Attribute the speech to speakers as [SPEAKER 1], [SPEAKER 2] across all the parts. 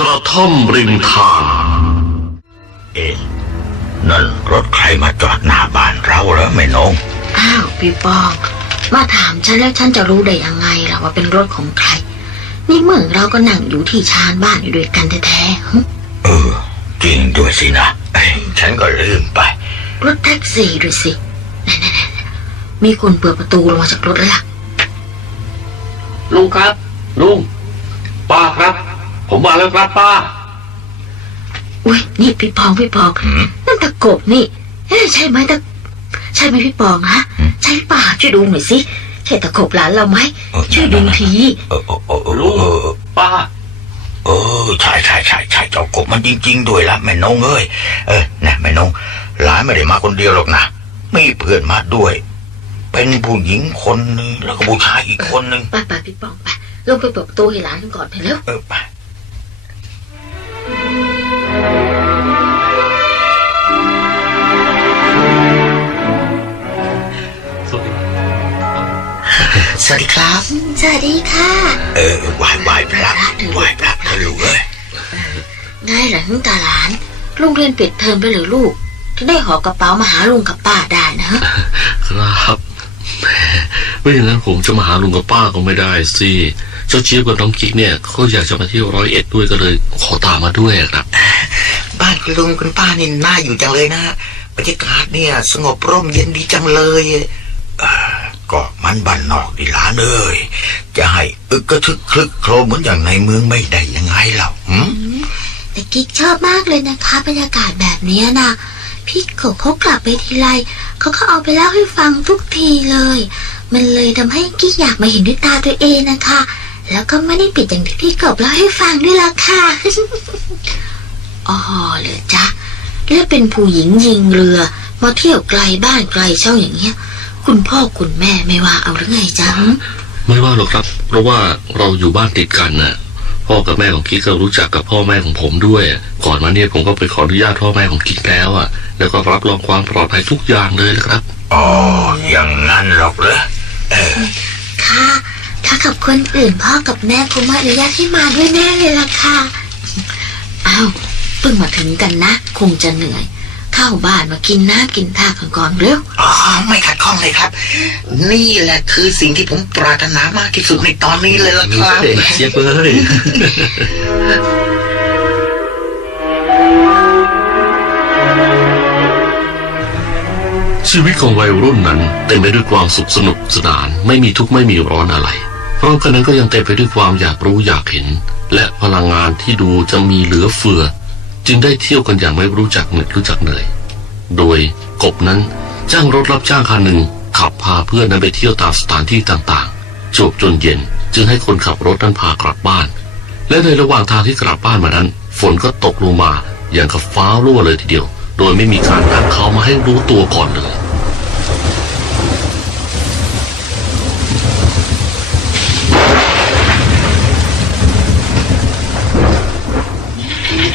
[SPEAKER 1] กระท่อมริมทาง
[SPEAKER 2] เอ๊ะนั่นรถใครมาจอดหน้าบ้านเราเหรอแม่นง
[SPEAKER 3] อ้าวพี่ปอง มาถามฉันแล้วฉันจะรู้ได้ยังไงล่ะว่าเป็นรถของใคร นี่เมื่อเราก็นั่งอยู่ที่ชานบ้านอยู่ด้วยกันแท้ๆหึ
[SPEAKER 2] เออ จริงด้วยสินะเอ้ยฉันก็ลืมไป
[SPEAKER 3] รถแท็กซี่ด้วยสินั่นๆๆมีคนเปิดประตูลงมาจากรถแล้วล่ะ
[SPEAKER 1] ลุงครับ ลุงป้าครับ ผมมาแล้วครับป้า
[SPEAKER 3] อุ้ยนี่พี่ปองพี่ปองนั่นตะกบนี่เอ๊ะใช่ไหมตะใช่ไหมพี่ปองฮะใช่ป่าช่วยดูหน่อยสิใช่ตะกบหลานเราไหม
[SPEAKER 2] เออ
[SPEAKER 3] ช่วยดูที
[SPEAKER 2] เออเออเออเอ
[SPEAKER 1] ลุง
[SPEAKER 2] อ
[SPEAKER 1] ป้า
[SPEAKER 2] เออใช่ใช่ใช่ใช่เจ้ากบมันจริง ๆ ด้วยละแม่นงเอ้ยเออนะแม่นงหลานไม่ได้มาคนเดียวหรอกนะมีเพื่อนมาด้วย เป็นผู้หญิงคนหนึงแล้วก็ผู้ชายอีกคนหนึ่ง
[SPEAKER 3] ไปไปพี่ปองไปลงไปเปิดประตูให้หลานกันก่อนไปเร็ว
[SPEAKER 2] เออไป
[SPEAKER 1] วัสดี
[SPEAKER 2] ครับ
[SPEAKER 3] สวัสดีค่ะ
[SPEAKER 2] เออไหวไหวพระไหวพระนะลูกเอ้ย
[SPEAKER 3] ไงหลังตาหลานโรงเรียนปิดเทอมไปเหรือลูกถึงได้หอบกระเป๋ามาหาลุงกับป้าได้นะ
[SPEAKER 1] ครับแหมไม่อย่างนั้นผมจะมาหาลุงกับป้าก็ไม่ได้สิเจ้าเจี๊ยบกับน้องกิ๊กเนี่ยเขาอยากจะมาเที่ยวร้อยเอ็ดด้วยก็เลย ขอตามมาด้วยครับ
[SPEAKER 4] บ้านคุณลุงคุณป้านี่น่าอยู่จังเลยนะบรรยากาศเนี่ย สงบร่มเย็นดีจังเลย
[SPEAKER 2] ก็มันบ้านนอกดิหลานเอ้ยจะให้อึกกระทึกคลึกโครมเหมือนอย่างในเมืองไม่ได้ยังไงเล่าหืม
[SPEAKER 3] แต่กิ๊กชอบมากเลยนะคะบรรยากาศแบบนี้นะพี่กเขากลับไปทีไรเขาก็เอาไปเล่าให้ฟังทุกทีเลย มันเลยทำให้กิ๊กอยากมาเห็นด้วยตาตัวเองนะคะ แล้วก็ไม่ได้ปิดอย่างที่พี่กบเล่าให้ฟังด้วยล่ะค่ะอ๋อเหรอจ๊ะแล้วเป็นผู้หญิงยิงเรือมาเที่ยวไกลบ้านไกลช่องอย่างเงี้ย คุณพ่อคุณแม่ไม่ว่าเอาหรือไงจ๊ะ
[SPEAKER 1] ไม่ว่าหรอกครับ เพราะว่าเราอยู่บ้านติดกันน่ะพ่อกับแม่ของกิ๊กก็รู้จักกับพ่อแม่ของผมด้วย ก่อนมาเนี่ยผมก็ไปขออนุญาตพ่อแม่ของกิ๊กแล้วอะ แล้วก็รับรองความปลอดภัยทุกอย่างเลยนะครับ
[SPEAKER 2] อ๋ออย่างนั้นหรอกเหรอ
[SPEAKER 3] ค่ะถ้ากับคนอื่นพ่อกับแม่คงไม่อนุญาตให้มาด้วยแน่เลยล่ะค่ะอ้าวเพิ่งมาถึงกันนะ คงจะเหนื่อย เข้าบ้านมากินน้ำกินท่ากันก่อนเร็ว
[SPEAKER 4] อ๋อไม่ขัดข้องเลยครับ นี่แหละคือสิ่งที่ผมปรารถนามากที่สุดในตอนนี้เลยล่ะครับ
[SPEAKER 1] เจี๊ยบเอ้ยชีวิตของวัยรุ่นนั้นเต็มไปด้วยความสุขสนุกสนาน ไม่มีทุกข์ไม่มีร้อนอะไรพร้อมกันนั้นก็ยังเต็มไปด้วยความอยากรู้อยากเห็น และพลังงานที่ดูจะมีเหลือเฟือ จึงได้เที่ยวกันอย่างไม่รู้จักเหน็ดรู้จักเหนื่อย โดยกบนั้นจ้างรถรับจ้างคันหนึ่งขับพาเพื่อนนั้นไปเที่ยวตามสถานที่ต่างๆจบจนเย็นจึงให้คนขับรถนั้นพากลับบ้าน และในระหว่างทางที่กลับบ้านมานั้น ฝนก็ตกลงมาอย่างกับฟ้ารั่วเลยทีเดียว โดยไม่มีการตั้งเขามาให้รู้ตัวก่อนเลย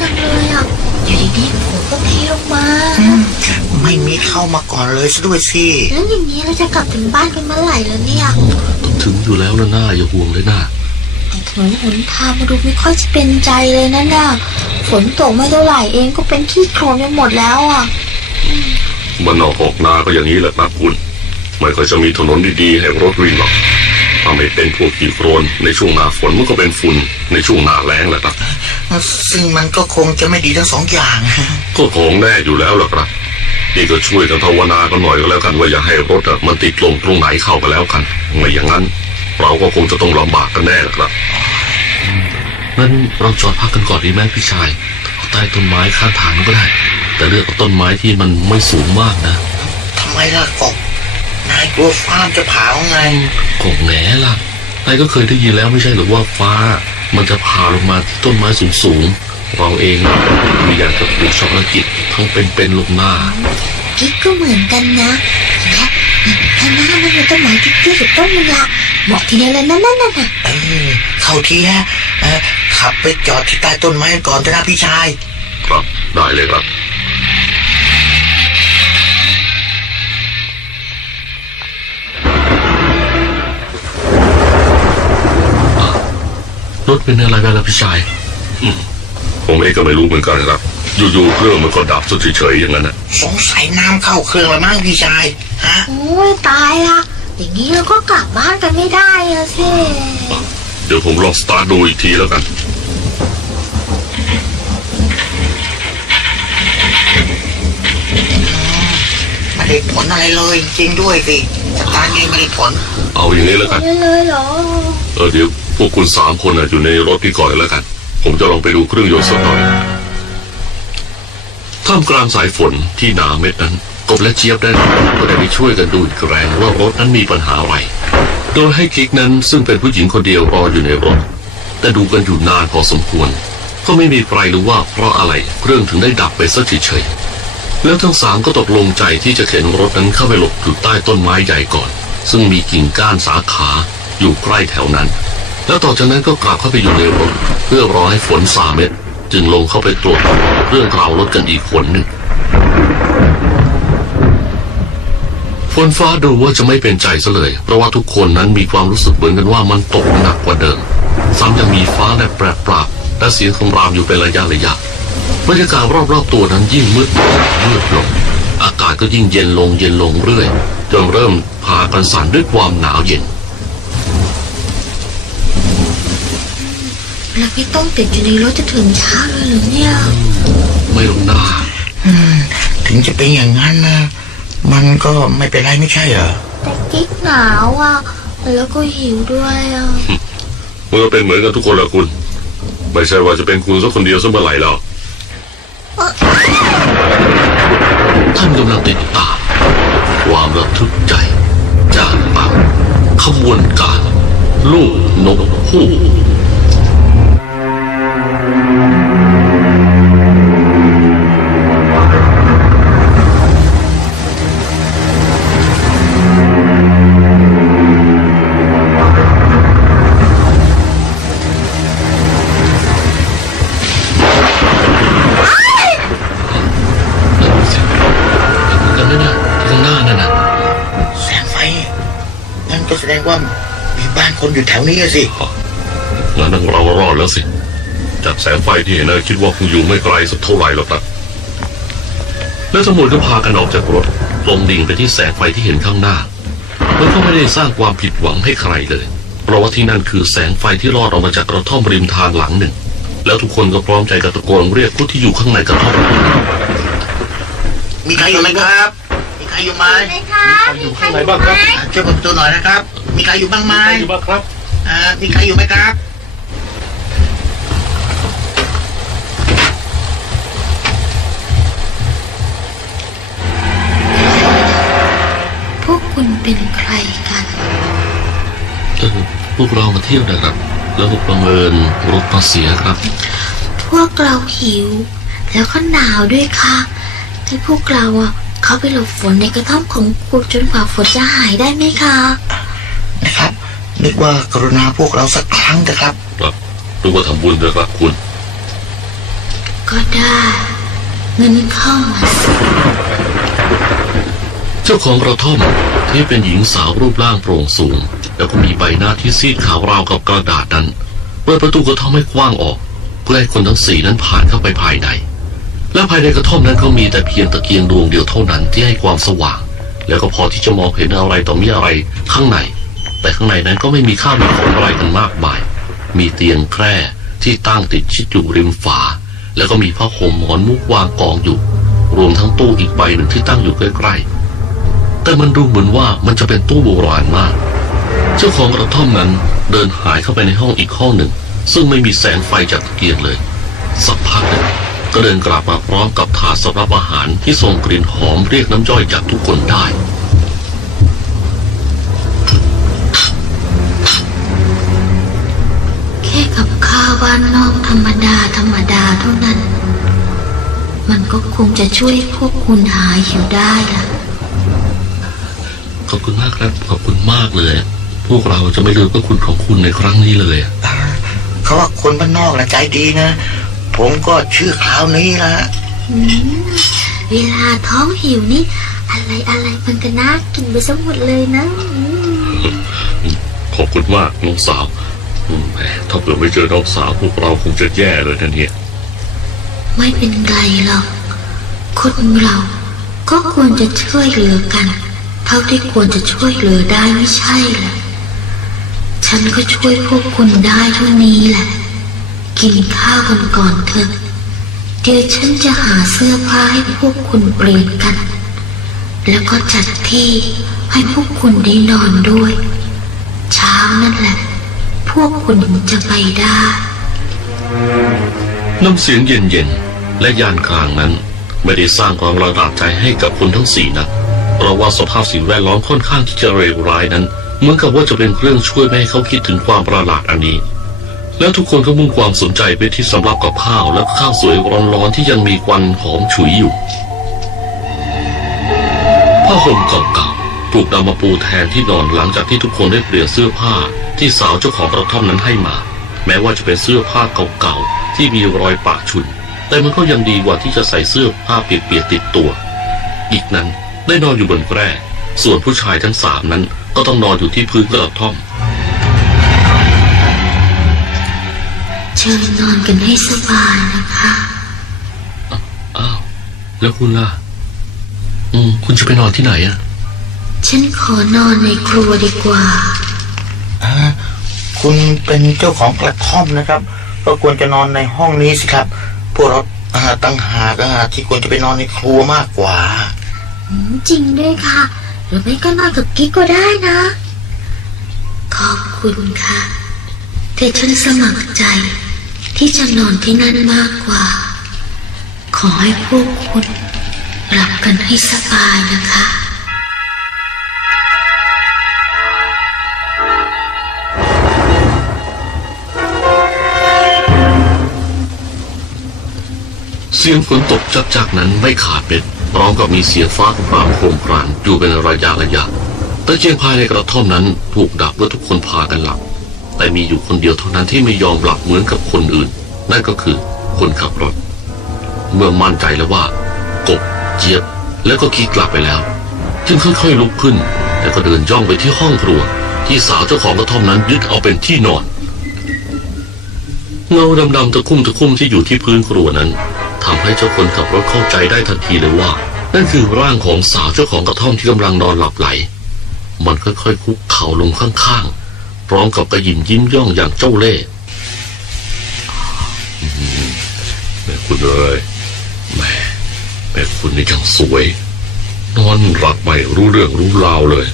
[SPEAKER 3] จังเลยอะ อยู่ดีๆฝนก็เทลงมา
[SPEAKER 4] ไม่มีเข้ามาก่อนเลยซะด้วยสิ
[SPEAKER 3] แล้วอย่างนี้เราจะกลับถึงบ้านกันเมื่อไหร่แล้วเนี่ย
[SPEAKER 1] ถึงอยู่แล้วนะหน้าอย่าห่วงเลยนะ
[SPEAKER 3] แต่ถนนหนทางมาดูไม่ค่อยจะเป็นใจเลยนะน่ะฝนตกไม่เท่าไหร่เองก็เป็นขี้โคลนไปหมดแล้วอะ
[SPEAKER 1] มันออกออกนาก็อย่างนี้แหละครับคุณไม่ค่อยจะมีถนนดีๆให้รถวิ่งหรอกถ้าไม่เป็นพวกขี้โครนในช่วงหน้าฝนมันก็เป็นฝุ่นในช่วงหน้าแล้งแหละครับ
[SPEAKER 4] ซึ่งมันก็คงจะไม่ดีทั้งสองอย่าง
[SPEAKER 1] ก็ของแน่อยู่แล้วล่ะครับ นี่ก็ช่วยกันภาวนากันหน่อยก็แล้วกันว่าอย่าให้รถอะมันติดลงตรงไหนเข้ากันแล้วกัน ไม่อย่างนั้น เราก็คงจะต้องลำบากกันแน่ละครับงั้นเราจอดพักกันก่อนดีไหมพี่ชายเอาใต้ต้นไม้ข้างทางนั้นก็ได้ แต่เลือกเอาต้นไม้ที่มันไม่สูงมากนะ
[SPEAKER 4] ทำไมล่ะกบนายกลัวฟ้ามจะเผาไง
[SPEAKER 1] ก็แหนล่ะนายก็เคยได้ยินแล้วไม่ใช่หรือว่าฟ้า มันจะผ่าลงมาที่ต้นไม้สูงๆ เราเองมีอยากจะปลูกช็อกโกแลตทั้งเป็นๆลงหน้า
[SPEAKER 3] กิ๊กก็เหมือนกันนะเห็นไหมนี่ข้างหน้ามันมีต้นไม้ที่เตี้ยอยู่ต้นนึงละเหมาะทีเดียวเลยนั่นนั่นน่ะ
[SPEAKER 4] เออเข้าทีฮะเออขับไปจอดที่ใต้ต้นไม้ก่อนเถอะนะพี่ชาย
[SPEAKER 1] ครับ ได้เลยครับ รถเป็นอะไรไปแล้วพี่ชายอืม ผมเองก็ไม่รู้เหมือนกันครับ อยู่ๆเครื่องมันก็ดับซะเฉยๆอย่างนั้นนะ
[SPEAKER 4] สงสัยน้ำเข้าเครื่องละมั้งพี่ชายฮะ
[SPEAKER 3] โอ้ยตายละ อย่างนี้เราก็กลับบ้านกันไม่ได้อะสิ
[SPEAKER 1] เดี๋ยวผมลองสตาร์ทดูอีกทีแล้วกัน
[SPEAKER 4] ไม่ได้ผลอะไรเลยจริงด้วยสิสตาร์ทเองไม่ได้ผล
[SPEAKER 1] เอาอย่างนี้แล้วกัน
[SPEAKER 3] ไม่เลยเหรอ
[SPEAKER 1] เออเดี๋ยวพวกคุณสามคนน่ะอยู่ในรถพี่ก่อนแล้วกัน ผมจะลองไปดูเครื่องยนต์สักหน่อย ท่ามกลางสายฝนที่หนาเม็ดนั้น กบและเจี๊ยบได้ก็ได้ไปช่วยกันดูอีกแรงว่ารถนั้นมีปัญหาอะไร โดยให้กิ๊กนั้นซึ่งเป็นผู้หญิงคนเดียวรออยู่ในรถ แต่ดูกันอยู่นานพอสมควร ก็ไม่มีใครรู้ว่าเพราะอะไรเครื่องถึงได้ดับไปซะเฉยๆแล้วทั้งสามก็ตกลงใจที่จะเข็นรถนั้นเข้าไปหลบอยู่ใต้ต้นไม้ใหญ่ก่อน ซึ่งมีกิ่งก้านสาขาอยู่ใกล้แถวนั้น แล้วต่อจากนั้นก็กลับเข้าไปอยู่ในรถเพื่อรอให้ฝนสาเม็ด จึงลงเข้าไปตรวจเรื่องกาวรถกันอีกคนหนึ่งฝนฟ้าดูว่าจะไม่เป็นใจซะเลย เพราะว่าทุกคนนั้นมีความรู้สึกเหมือนกันว่ามันตกหนักกว่าเดิม ซ้ำยังมีฟ้าและแปรปราบและเสียงคำรามอยู่เป็นระยะระยะบรรยากาศรอบๆตัวนั้นยิ่งมืดมืดลงอากาศก็ยิ่งเย็นลงเย็นลงเรื่อย จนเริ่มพากันสั่นด้วยความหนาวเย็น
[SPEAKER 3] แล้วพี่ต้องติดอยู่ในรถจะถึงเช้าเลยเหรือเนี่ย
[SPEAKER 1] ไม่ลงหน้า
[SPEAKER 4] ถึงจะเป็นอย่างนั้นนะมันก็ไม่เป็นไรไม่ใช่เหรอ
[SPEAKER 3] แต่กิ๊กหนาวอะ แล้วก็หิวด้วยอะ
[SPEAKER 1] มันก็เป็นเหมือนกันทุกคนแหละคุณ ไม่ใช่ว่าจะเป็นคุณสักคนเดียวสักเมื่อไหร่แล้วท่านกำลังติดตาม ความระทึกใจ จากปากขบวนการ ลูกนกฮูก
[SPEAKER 4] ก็แสดงว่ามีบ้านคนอยู่แถวนี้อะสิ
[SPEAKER 1] งั้นเรารอดแล้วสิ จากแสงไฟที่เห็นนะคิดว่าคงอยู่ไม่ไกลสักเท่าไหร่หรอกนะแล้วตำรวจก็พากันออกจากรถลงดิ่งไปที่แสงไฟที่เห็นข้างหน้ามันก็ไม่ได้สร้างความผิดหวังให้ใครเลย เพราะว่าที่นั่นคือแสงไฟที่รอดออกมาจากกระท่อมริมทางหลังหนึ่ง แล้วทุกคนก็พร้อมใจกันตะโกนเรียกผู้ที่อยู่ข้างในกระท่อม
[SPEAKER 4] มีใครอยู่ไหมครับมีใค รอยู่ไหม
[SPEAKER 3] ไหมคะ
[SPEAKER 1] อยู่ข้างในบ้างครับ
[SPEAKER 4] ช่วยเปิดประตูหน่อยนะครับ มีใครอยู่บ้างไหม
[SPEAKER 1] อยู่บ้างครับ
[SPEAKER 4] อ่ามีใครอยู่ไหมครับ
[SPEAKER 3] พวกคุณเป็นใครกัน
[SPEAKER 1] เออพวกเรามาเที่ยวนะครับ แล้วบังเอิญรถมาเสียครับ
[SPEAKER 3] พวกเราหิว แล้วก็หนาวด้วยค่ะให้พวกเราอะ เขาไปหลบฝนในกระท่อมของคุณจนกว่าฝนจะหายได้ไหมคะ
[SPEAKER 4] นะครับนึกว่ากรุณาพวกเราสักครั้งเถอะครับ
[SPEAKER 1] ครับดูว่าทำบุญด้วยครับคุณ
[SPEAKER 3] ก็ได้เงินเข้ามาสิ
[SPEAKER 1] เจ้าของกระท่อมที่เป็นหญิงสาวรูปร่างโปร่งสูง แล้วก็มีใบหน้าที่ซีดขาวราวกับกระดาษนั้น เปิดประตูกระท่อมให้กว้างออก เพื่อให้คนทั้งสี่นั้นผ่านเข้าไปภายใน และภายในกระท่อมนั้นก็มีแต่เพียงตะเกียงดวงเดียวเท่านั้นที่ให้ความสว่าง แล้วก็พอที่จะมองเห็นอะไรต่อมีอะไรข้างใน แต่ข้างในนั้นก็ไม่มีข้าวมีของอะไรกันมากมาย มีเตียงแคร่ที่ตั้งติดชิดอยู่ริมฝา แล้วก็มีผ้าห่มหมอนมุกวางกองอยู่ รวมทั้งตู้อีกใบหนึ่งที่ตั้งอยู่ใกล้ๆ แต่มันดูเหมือนว่ามันจะเป็นตู้โบราณมาก เจ้าของกระท่อมนั้นเดินหายเข้าไปในห้องอีกห้องหนึ่ง ซึ่งไม่มีแสงไฟจากตะเกียงเลย สักพักหนึ่ง ก็เดินกลับมาพร้อมกับถาดสำหรับอาหารที่ส่งกลิ่นหอมเรียกน้ำย่อยจากทุกคนได้
[SPEAKER 3] แค่กับข้าวบ้านนอกธรรมดาธรรมดาเท่านั้น มันก็คงจะช่วยพวกคุณหายหิวได้ล่ะ
[SPEAKER 1] ขอบคุณมากครับ ขอบคุณมากเลย พวกเราจะไม่ลืมพระคุณของคุณในครั้งนี้เลย
[SPEAKER 4] เขาว่าคนบ้านนอกนะใจดีนะ ผมก็ชื่อคราวนี้ละ
[SPEAKER 3] อืมเวลาท้องหิวนี่ อะไรอะไรมันก็น่ากินไปซะหมดเลยนะอืม
[SPEAKER 1] ขอบคุณมากน้องสาวอืมแหมถ้าเผื่อไม่เจอน้องสาวพวกเราคงจะแย่เลยนะเนี่ย
[SPEAKER 3] ไม่เป็นไรหรอก คนเราก็ควรจะช่วยเหลือกัน เท่าที่ควรจะช่วยเหลือได้ไม่ใช่เหรอฉันก็ช่วยพวกคุณได้เท่านี้แหละ กินข้าวกันก่อนเถอะ เดี๋ยวฉันจะหาเสื้อผ้าให้พวกคุณเปลี่ยนกัน แล้วก็จัดที่ให้พวกคุณได้นอนด้วย เช้านั่นแหละ พวกคุณจะไปได้
[SPEAKER 1] น้ำเสียงเย็นๆ และยานกลางนั้น ไม่ได้สร้างความระดับใจให้กับคนทั้งสี่นะเพราะว่าสภาพสิ่งแวดล้อมค่อนข้างที่จะเลวร้ายนั้น เหมือนกับว่าจะเป็นเครื่องช่วยไม่ให้เขาคิดถึงความประหลาดอันนี้ แล้วทุกคนก็มุ่งความสนใจไปที่สำรับกับข้าวและข้าวสวยร้อนๆที่ยังมีควันหอมฉุยอยู่ผ้าห่มเก่าๆถูกนำมาปูแทนที่นอนหลังจากที่ทุกคนได้เปลี่ยนเสื้อผ้าที่สาวเจ้าของกระท่อมนั้นให้มา แม้ว่าจะเป็นเสื้อผ้าเก่าๆที่มีรอยปะชุน แต่มันก็ยังดีกว่าที่จะใส่เสื้อผ้าเปียกๆติดตัว อีกนั้นได้นอนอยู่บนแคร่ส่วนผู้ชายทั้งสามนั้นก็ต้องนอนอยู่ที่พื้นกระท่อม
[SPEAKER 3] เชิญนอนกันให้สบายนะคะ
[SPEAKER 1] อ้าว แล้วคุณล่ะ อืม คุณจะไปนอนที่ไหนอะ
[SPEAKER 3] ฉันขอนอนในครัวดีกว่า
[SPEAKER 2] อ่าคุณเป็นเจ้าของกระท่อมนะครับ ก็ควรจะนอนในห้องนี้สิครับ พวกเราอ่าตั้งหากอ่าที่ควรจะไปนอนในครัวมากกว่า
[SPEAKER 3] จริงด้วยค่ะ หรือไม่ก็นอนกับกิ๊กก็ได้นะ ขอบคุณค่ะแต่ฉันสมัครใจ ที่จะนอนที่นั่นมากกว่า ขอให้พวกคุณหลับกันให้สบายนะคะ
[SPEAKER 1] เสียงฝนตกจักๆนั้นไม่ขาดเป็นพร้อมกับมีเสียงฟ้าครามโครมครามอยู่เป็นระยะระยะตะเกียงภายในกระท่อมนั้นถูกดับเมื่อทุกคนพากันหลับ แต่มีอยู่คนเดียวเท่านั้นที่ไม่ยอมหลับเหมือนกับคนอื่น นั่นก็คือคนขับรถ เมื่อมั่นใจแล้วว่า กบเจี๊ยบแล้วก็กิ๊กกลับไปแล้ว จึงค่อยๆลุกขึ้น แล้วก็เดินย่องไปที่ห้องครัว ที่สาวเจ้าของกระท่อมนั้นยึดเอาเป็นที่นอน เงาดำๆตะคุ่มตะคุ่มที่อยู่ที่พื้นครัวนั้นทำให้เจ้าคนขับรถเข้าใจได้ทันทีเลยว่า นั่นคือร่างของสาวเจ้าของกระท่อมที่กำลังนอนหลับไหล มันค่อยๆคุกเข่าลงข้างๆ พร้อมกับกระยิมยิ้มย่องอย่างเจ้าเล่ห์แม่คุณเอ้ยแม่แม่คุณนี่จังสวย นอนหลับไม่รู้เรื่องรู้ราวเลย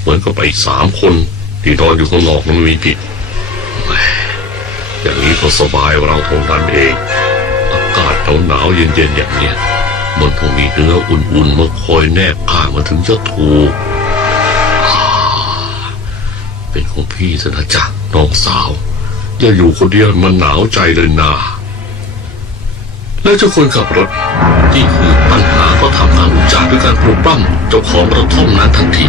[SPEAKER 1] เหมือนกับไปสามคน ที่นอนอยู่ข้างนอกมันมีผิดแม่อย่างนี้ก็สบายเราท่านั้นเอง อากาศหนาวหนาวๆเย็นๆอย่างเนี้ยมันต้องมีเนื้ออุ่นๆมาคอยแนบข้างมันถึงจะถูก เป็นของพี่เถอะนะจ๊ะน้องสาว อย่าอยู่คนเดียวมันหนาวใจเลยนา แล้วเจ้าคนขับรถที่คือปัญหาก็ทำการอุจจาระด้วยการปลุกปล้ำเจ้าของกระท่อมนั้นทันที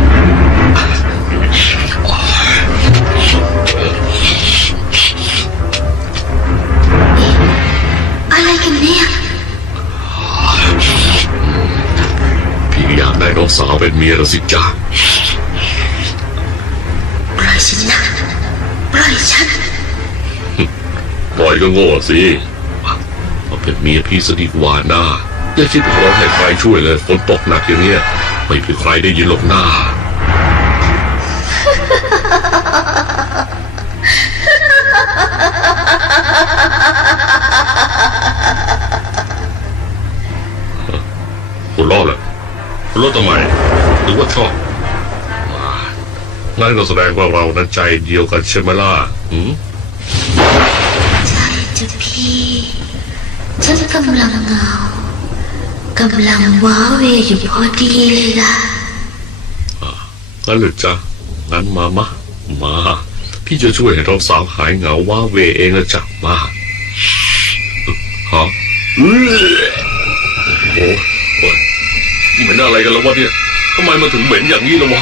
[SPEAKER 3] อะไรกันเนี่ย
[SPEAKER 1] พี่อยากได้น้องสาวเป็นเมียแล้วสิจ๊ะ ก็โง่สิมาเป็นเมียพี่ซะดีกว่าหน้าอย่าคิดร้องให้ใครช่วยเลยฝนตกหนักอย่างเนี้ย ไม่มีใครได้ยินหรอกหน้าคุณรอดเหรอคุณรอดทำไมหรือว่าชอบงั้นก็แสดงว่าเรานั้นใจเดียวกันใช่ไหมล่ะหืม
[SPEAKER 3] จ้ะพี่ ฉันกำลังเหงากำลังว้าเวอยู่พอดีเลยล่ะ
[SPEAKER 1] งั้นหรือจ๊ะงั้นมามะมา พี่จะช่วยให้เราสาวหายเหงาว่าเวเองนะจ๊ะมาฮะเอ้ยโอ้โหนี่มันอะไรกันแล้ววะเนี่ยทำไมมาถึงเหม็นอย่างนี้แล้ววะ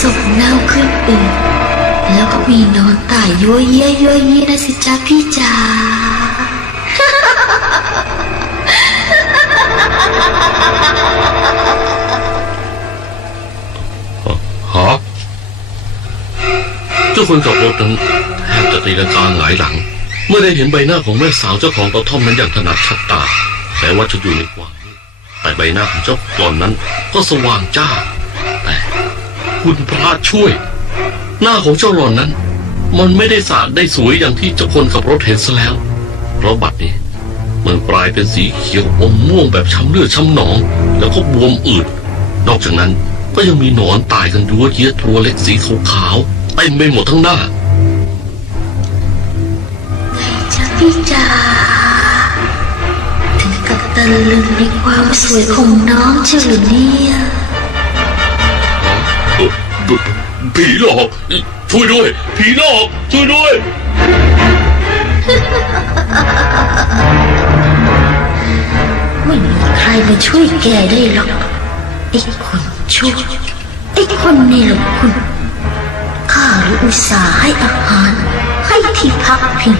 [SPEAKER 3] ศพเน่าขึ้นอืดแล้วก็มีนอนตายยั่วเยี่ยยั่วยี่ยนะสิจ้าพี่จ๋า
[SPEAKER 1] ฮะเจ้าคนขับรถนั้นแทบจะตีลังกาหงายหลัง เมื่อได้เห็นใบหน้าของแม่สาวเจ้าของกระท่อมนั้นอย่างถนัดชัดตาแม้ว่าจะอยู่ในความแต่ใบหน้าของเจ้ากลอนนั้นก็สว่างจ้า คุณพระช่วย หน้าของเจ้าหลอนนั้น มันไม่ได้สะได้สวยอย่างที่เจ้าคนขับรถเห็นซะแล้ว เพราะบัดนี้ มันกลายเป็นสีเขียวอมม่วงแบบช้ำเลือดช้ำหนอง แล้วก็บวมอืด นอกจากนั้นก็ยังมีหนอนตายกันยัวเยียตัวเล็กสีขาวๆเต็มไปหมดทั้งหน้า
[SPEAKER 3] จ้าพี่จ๋าถึงกับตะลึงในความสวยของน้องเชียวเหรือเนี่ย
[SPEAKER 1] ผีหลอก ช่วยด้วย ผีหลอก ช่วยด้วย
[SPEAKER 3] ไม่มีใครมาช่วยแกได้หรอกไอ้คนชั่วไอ้คนในหลงคุณข้ารู้อุตส่าห์ให้อาหาร ให้ที่พักพิง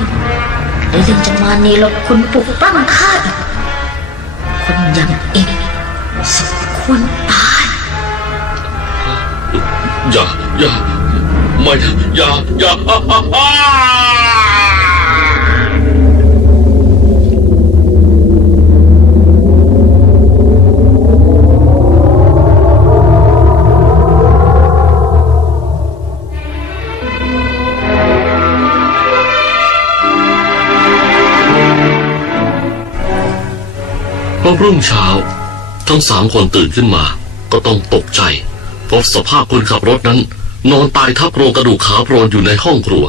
[SPEAKER 3] แล้วยังจะมาในหลงคุณปลุกปล้ำข้าอีกคนอย่างเองสมควรตาย
[SPEAKER 1] อย่า อย่า ไม่นะอย่า อย่าฮ่าฮ่าฮ่าพอรุ่งเช้า ทั้งสามคนตื่นขึ้นมาก็ต้องตกใจ พบสภาพคนขับรถนั้น นอนตายทับโครงกระดูกขาโปรนอยู่ในห้องครัว